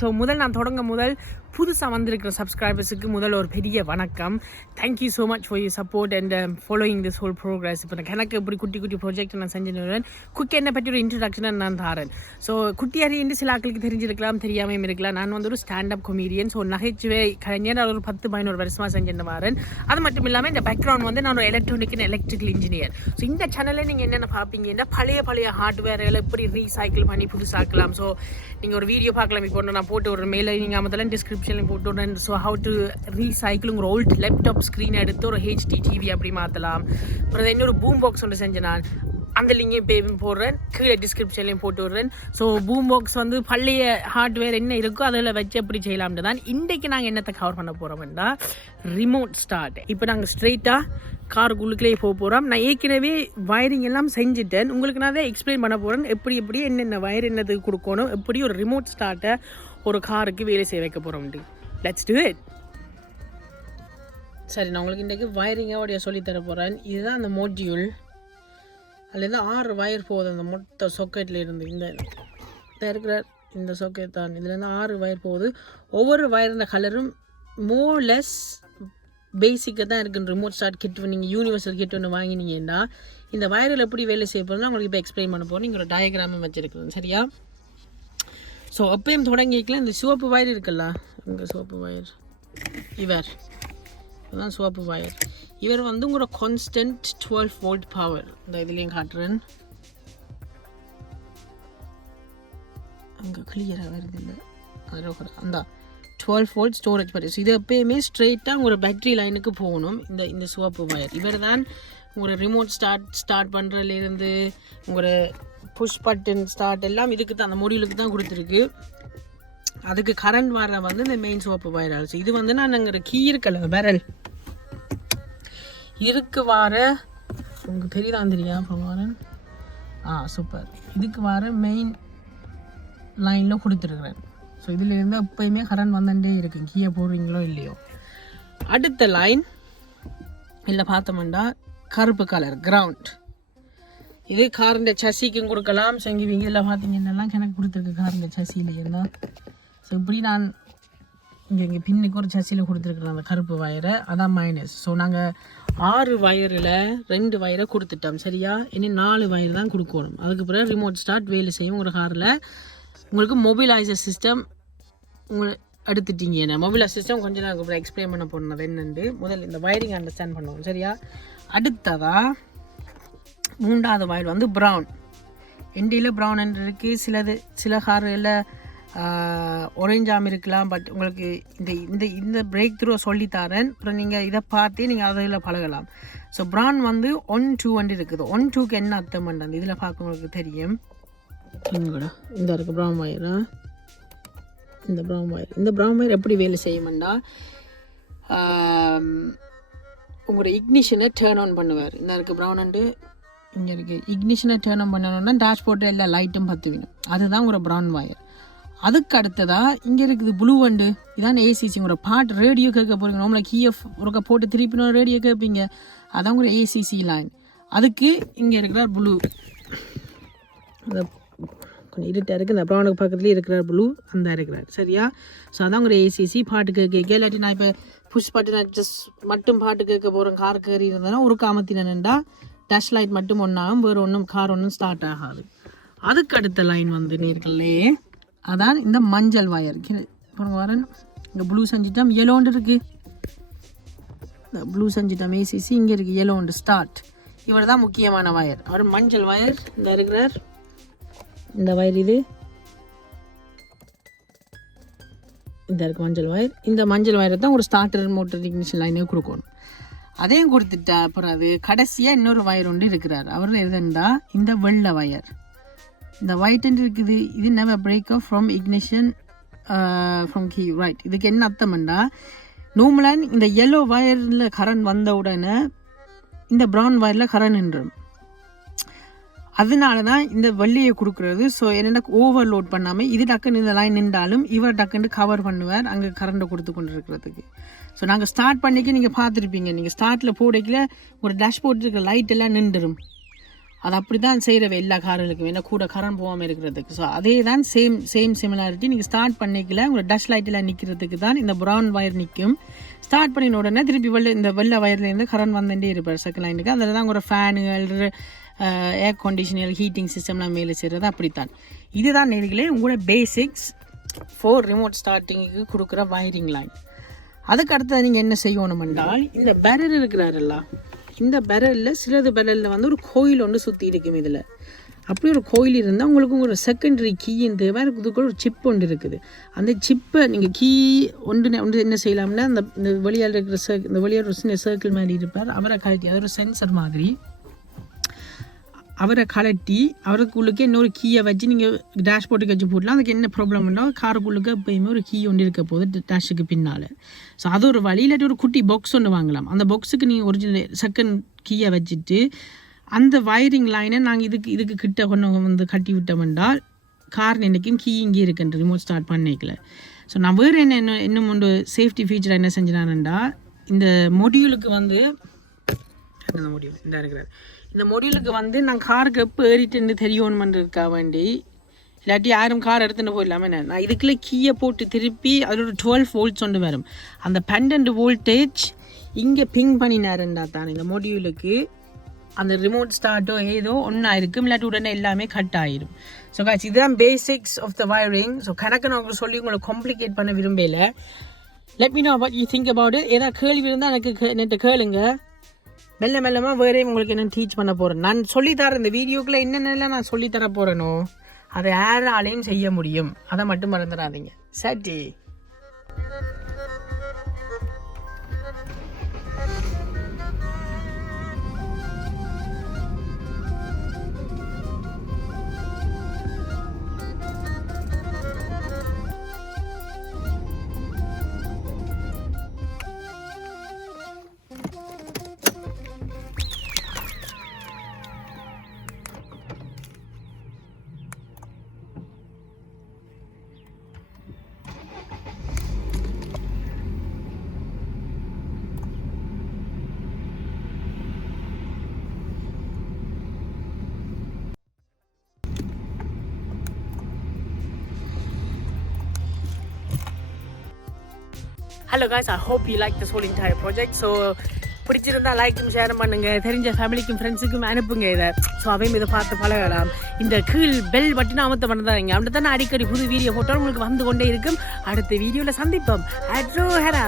So நான் தொடங்க புதுசாக வந்திருக்கிற சப்ஸ்கிரைபர்ஸுக்கு ஒரு பெரிய வணக்கம். Thank you so much for your support and following this whole progress. இப்போ எனக்கு இப்படி குட்டி ப்ராஜெக்ட் நான் செஞ்சுருவேன். குட்டி என்னை பற்றி ஒரு இன்ட்ரடக்ஷனை நான் தாரேன். ஸோ குட்டி அறிந்து சில ஆட்களுக்கு தெரிஞ்சிருக்கலாம், தெரியாமல் இருக்கலாம். நான் ஒரு ஸ்டாண்டப் கொமீடியன். ஸோ நகைச்சுவை கலைஞர் ஒரு 10-11 வருஷமாக செஞ்சுட்டு வரேன். அது மட்டும் இல்லாமல் இந்த பேக்ரவுண்ட் நான் ஒரு electronic and electrical engineer. So இந்த சேனலில் நீங்கள் என்னென்ன பார்ப்பீங்கன்னா பழைய ஹார்ட்வேர்களை எப்படி ரீசைக்கிள் பண்ணி புதுசாக்கலாம். ஸோ நீங்கள் ஒரு வீடியோ பார்க்கலாம். இப்போ நான் போட்டு ஒரு மேலே நீங்கள் முதல்ல டிஸ்கிரிப்ஷனில் போட்டு விட்றேன். ஸோ ஹவு டு ரீசைக்கிள் ஒரு ஓல்ட் லேப்டாப் ஸ்க்ரீன் எடுத்து ஒரு ஹெச்டி டிவி அப்படி மாற்றலாம். அப்புறம் இன்னொரு BoomBox ஒன்று செஞ்சேன் நான். அந்த லிங்கையும் போடுறேன், கீழே டிஸ்கிரிப்ஷன்லையும் போட்டு விடுறேன். ஸோ BoomBox பழைய ஹார்ட்வேர் என்ன இருக்கோ அதில் வச்சு எப்படி செய்யலாம்னு தான் இன்றைக்கி நாங்கள் என்னத்தை கவர் பண்ண போகிறோம்னா ரிமோட் ஸ்டார்ட். இப்போ நாங்கள் ஸ்ட்ரெயிட்டாக காருக்குள்ளுக்குள்ளே போகிறோம். நான் ஏற்கனவே வயரிங் எல்லாம் செஞ்சுட்டேன். உங்களுக்கு நான் அதை எக்ஸ்பிளைன் பண்ண போகிறேன். எப்படி என்னென்ன வயர் என்னதுக்கு கொடுக்கணும், எப்படி ஒரு ரிமோட் ஸ்டார்ட்டை ஒரு காருக்கு வேலை செய்ய வைக்க போகிறோம்ட்டு. Let's to it. சரி, நான் உங்களுக்கு இன்றைக்கி வயரிங்கோடைய சொல்லித்தர போகிறேன். இதுதான் அந்த மோட்யூல். அதுலேருந்து 6 வயர் போகுது அந்த மொத்த சொக்கெட்டில் இருந்து. இந்த இருக்கிற இந்த சொக்கெட் தான். இதுலேருந்து 6 வயர் போகுது. ஒவ்வொரு வயரோட கலரும் மோர்லெஸ் பேசிக்காக தான் இருக்குன்னு. ரிமோட் ஸ்டார்ட் கிட் நீங்கள் யூனிவர்சல் கிட் ஒன்று வாங்கினீங்கன்னா இந்த வயரில் எப்படி வேலை செய்ய போகிறோம்னா உங்களுக்கு இப்போ எக்ஸ்பிளைன் பண்ண போகிறோம். நீங்கள் ஒரு டயக்ராமும் வச்சுருக்குறோம், சரியா? ஸோ எப்பயும் தொடங்கிக்கலாம். இந்த சிவப்பு வயர் இருக்குல்ல, இங்கே சிவப்பு வயர், இதுதான் சிவப்பு வயர். இவர் உங்களோட கான்ஸ்டன்ட் 12 வோல்ட் பவர். இந்த இதுலேயும் காட்டுறேன், அங்கே கிளியராக வருது இல்லை, அந்த 12 வோல்ட் ஸ்டோரேஜ் பவர். இது எப்பயுமே ஸ்ட்ரெயிட்டாக உங்களோட பேட்டரி லைனுக்கு போகணும். இந்த சிவப்பு வயர் இவர் தான் உங்களோட ரிமோட் ஸ்டார்ட் பண்ணுறதுலேருந்து உங்களோட புஷ் பட்டன் ஸ்டார்ட் எல்லாம் இதுக்கு தான், அந்த மொடியூலுக்கு தான் கொடுத்துருக்கு. அதுக்கு கரண்ட் வர இந்த மெயின் சிவப்பு வயர் ஆச்சு. இது நான் அங்கே கீ இருக்கல பேரல் இருக்கு வர உங்களுக்கு தெரியுதான் வரேன். சூப்பர். இதுக்கு வர மெயின் லைனில் கொடுத்துருக்குறேன். ஸோ இதிலேருந்து எப்போயுமே கரண்ட் வந்துட்டே இருக்குது, கீழே போடுறீங்களோ இல்லையோ. அடுத்த லைன் இல்லை பார்த்தோம்னா கருப்பு கலர் கிரவுண்ட். இது காரண்ட சசிக்கும் கொடுக்கலாம். செங்குவீங்க இதில் பார்த்தீங்கன்னா எனக்கு கொடுத்துருக்கு காரண்ட சசியில் தான். ஸோ இப்படி நான் இங்கே பின்னுக்கு ஒரு சசியில் கொடுத்துருக்குறேன் அந்த கருப்பு வயரை, அதான் மைனஸ். ஸோ நாங்கள் 6 வயரில் 2 வயரை கொடுத்துட்டோம், சரியா? இனி 4 வயர் தான் கொடுக்கணும். அதுக்கு பிறகு ரிமோட் ஸ்டார்ட் வேலை செய்யும். ஒரு காரில் உங்களுக்கு மொபைலைசர் சிஸ்டம் எடுத்துட்டீங்க. என்ன மொபைலைசர் சிஸ்டம் கொஞ்சம் நான் அப்புறம் எக்ஸ்பிளைன் பண்ண போனது என்னென்று முதல் இந்த வயரிங் அண்டர்ஸ்டாண்ட் பண்ணுவோம், சரியா? அடுத்ததாக 3வது வயர் ப்ரௌன். இண்டியில் ப்ரௌன் இருக்குது. சில காரில் ஒரேஞ்சாம் இருக்கலாம். பட் உங்களுக்கு இந்த பிரேக் த்ரூ சொல்லித்தரேன். அப்புறம் நீங்கள் இதை பார்த்து நீங்கள் அதில் பழகலாம். ஸோ ப்ரௌன் 1-2 இருக்குது. 1-2க்கு என்ன அர்த்தம் பண்ணுறது இதில் பார்க்க உங்களுக்கு தெரியும். கூட இந்த இருக்குது ப்ரௌன் வயரா. இந்த ப்ரௌன் வயர் எப்படி வேலை செய்யும்னா உங்களோட இக்னிஷனை டேர்ன் ஆன் பண்ணுவார். இந்த இருக்குது ப்ரௌன் இங்கே இருக்குது. இக்னிஷனை டேர்ன் ஆன் பண்ணணுன்னா டேஷ்போர்ட்டில் எல்லா லைட்டும் பற்று வேணும். அதுதான் உங்களோட ப்ரௌன் வயர். அதுக்கு அடுத்ததாக இங்கே இருக்குது ப்ளூ இதான் ஏசிசி. உங்களோட பாட்டு ரேடியோ கேட்க போகிறீங்க. நம்மளை கீஎஃப் ஒருக்க போட்டு திருப்பினோட ரேடியோ கேட்பீங்க, அதான் உங்களோட ஏசிசி லைன். அதுக்கு இங்கே இருக்கிற ப்ளூ, அந்த கொஞ்சம் இருட்டாக இருக்குது. இந்த ப்ரௌனுக்கு பக்கத்துலேயே இருக்கிறார் ப்ளூ, அந்த இருக்கிறார், சரியா? ஸோ அதான் உங்களோட ஏசிசி. பாட்டு கேட்க இல்லாட்டி நான் இப்போ புஷ் பட்டு நான் ஜஸ்ட் மட்டும் பாட்டு கேட்க போகிறேன். கார் கேறி இருந்தேன்னா ஒரு காமத்தினா டச் லைட் மட்டும் ஒன்றாகும், வேறு ஒன்றும் கார் ஒன்றும் ஸ்டார்ட் ஆகாது. அதுக்கு அடுத்த லைன் நீர்களே அதான் இந்த மஞ்சள் வயர். அப்புறம் வரேன் இங்கே ப்ளூ செஞ்சிட்டோம், எல்லோண்டு இருக்குது. இந்த ப்ளூ செஞ்சிட்டோம் ஏசிசி. இங்கே இருக்குது எல்லோண்டு ஸ்டார்ட். இவர் தான் முக்கியமான வயர். அவர் மஞ்சள் வயர் இந்த இருக்கிறார். இந்த வயர் இந்த இருக்குது மஞ்சள் வயர். இந்த மஞ்சள் வயரை தான் ஒரு ஸ்டார்டர் மோட்டர் இக்னிஷன் லைனே கொடுக்கணும். அதையும் கொடுத்துட்டா அப்புறம் அது கடைசியாக இன்னொரு வயர் ஒன்று இருக்கிறார். அவர் எதுண்டா இந்த வெள்ளை வயர். இந்த ஒயிட் இருக்குது. இது never break off from ignition from key, right. இதுக்கு என்ன அர்த்தம்னா நார்மலாக இந்த எல்லோ வயரில் கரண்ட் வந்த உடனே இந்த ப்ரௌன் வயரில் கரண்ட் நின்றும். அதனால தான் இந்த வெள்ளியை கொடுக்குறது. ஸோ என்னென்ன ஓவர்லோட் பண்ணாமல் இது டக்குன்னு இந்த லைன் நின்றாலும் இவர் டக்குன்னு கவர் பண்ணுவார் அங்கே கரண்ட்டை கொடுத்து கொண்டு இருக்கிறதுக்கு. ஸோ நாங்கள் ஸ்டார்ட் பண்ணிக்க நீங்கள் பார்த்துருப்பீங்க. நீங்கள் ஸ்டார்ட்டில் போடைக்கில் ஒரு டேஷ்போர்ட் இருக்கிற லைட் எல்லாம் நின்றுடும். அது அப்படி தான் செய்கிறவ எல்லா கார்களுக்கும் ஏன்னா கூட கரண்ட் போகாமல் இருக்கிறதுக்கு. ஸோ அதே தான் சேம் சிமிலாரிட்டி. நீங்கள் ஸ்டார்ட் பண்ணிக்கல உங்களோட டச் லைட்டெல்லாம் நிற்கிறதுக்கு தான் இந்த ப்ரௌன் வயர் நிற்கும். ஸ்டார்ட் பண்ணின உடனே திருப்பி இந்த வெள்ளை வயர்லேருந்து கரண்ட் வந்துட்டே இருப்பார் செகண்ட் லைனுக்கு. அதில் தான் உங்களோட ஃபேனுகள் ஏர் கண்டிஷனர் ஹீட்டிங் சிஸ்டம்லாம் மேலே செய்கிறது அப்படித்தான். இதுதான் நேர்களே உங்களோட பேசிக்ஸ் ஃபார் ரிமோட் ஸ்டார்டிங்க்கு கொடுக்குற வயரிங் லைன். அதுக்கு அடுத்தது நீங்கள் என்ன செய்யணும் என்றால் இந்த பேரல் இருக்கிறாரல்ல, இந்த பேரலில் சிலது பேரலில் வந்து ஒரு கோயில் ஒன்று சுற்றி இருக்கும். இதில் அப்படி ஒரு கோயில் இருந்தால் உங்களுக்கு ஒரு செகண்டரி கீயின் தேவை. இதுக்குள்ள ஒரு சிப் ஒன்று இருக்குது. அந்த சிப்பை நீங்கள் கீ ஒன்று என்ன செய்யலாம்னா இந்த வெளியால் இருக்கிற இந்த வெளியால் ஒரு சின்ன சர்க்கிள் மாதிரி இருப்பார், அவரை கழட்டி அது ஒரு சென்சர் மாதிரி அவரை கலட்டி அவருக்குள்ளுக்கு இன்னொரு கீயை வச்சு நீங்கள் டேஷ்போர்ட்டுக்கு வச்சு போடலாம். அதுக்கு என்ன ப்ராப்ளம்னா காருக்குள்ளுக்கு எப்பயுமே ஒரு கீ ஒன்று இருக்க போகுது டேஷுக்கு பின்னால். ஸோ அது ஒரு வழி. இல்லாட்டி ஒரு குட்டி பாக்ஸ் ஒன்று வாங்கலாம். அந்த பாக்ஸுக்கு நீங்கள் ஒரிஜினல் செகண்ட் கீயை வச்சுட்டு அந்த வயரிங் லைனை நாங்கள் இதுக்கு கிட்ட கொண்டு வந்து கட்டி விட்டோம்னால் கார் நினைக்கும் கீ இங்கே இருக்குன்ற ரிமோட் ஸ்டார்ட் பண்ணிக்கல. ஸோ நான் வேறு இன்னும் ஒன்று சேஃப்டி ஃபீச்சர் என்ன செஞ்சினான்டா, இந்த மொடியூலுக்கு வந்து மொடியூல் இந்த இருக்கிறார். இந்த மொடியூலுக்கு வந்து நான் காருக்கு எப்போ ஏறிட்டு தெரியணுமென்று இருக்கா வேண்டி, இல்லாட்டி யாரும் கார் எடுத்துகிட்டு போயிடலாமே. நான் இதுக்குள்ளே கீயை போட்டு திருப்பி அதில் ஒரு 12 volts ஒன்று வரும். அந்த 12 voltage இங்கே பிங் பண்ணினாருண்டா தான் இந்த மொடியூலுக்கு அந்த ரிமோட் ஸ்டார்ட்டோ ஏதோ ஒன்றா இருக்கும். இல்லாட்டி உடனே எல்லாமே கட் ஆகிடும். ஸோ காய்ச்சி இதுதான் basics of the wiring. So கணக்கு நான் உங்களுக்கு சொல்லி உங்களை காம்ப்ளிகேட் பண்ண விரும்பல. Let me know what you think about it. ஏதாவது கேள்வி இருந்தால் எனக்கு நேற்று கேளுங்க. மெல்லமாக வேறே உங்களுக்கு என்ன டீச் பண்ண போகிறேன். நான் சொல்லித்தரேன் இந்த வீடியோக்குள்ளே என்னென்னலாம் நான் சொல்லித்தர போகிறேனோ அதை யாராலையும் செய்ய முடியும். அதை மட்டும் மறந்துடாதீங்க. சரி, hello guys, I hope you like this whole entire project. So பிடிச்சிருந்தா லைக்கும் ஷேர் பண்ணுங்கள், தெரிஞ்ச ஃபேமிலிக்கும் ஃப்ரெண்ட்ஸுக்கும் அனுப்புங்க இதை. ஸோ அவையும் இதை பார்த்து பழகலாம். இந்த கீழ் பெல் பட்டினா அமர்த்த பண்ணதாங்க, அப்படி தானே அடிக்கடி புது வீடியோ போட்டாலும் உங்களுக்கு வந்து கொண்டே இருக்கும். அடுத்த வீடியோவில் சந்திப்போம். அட்ரோஹரா.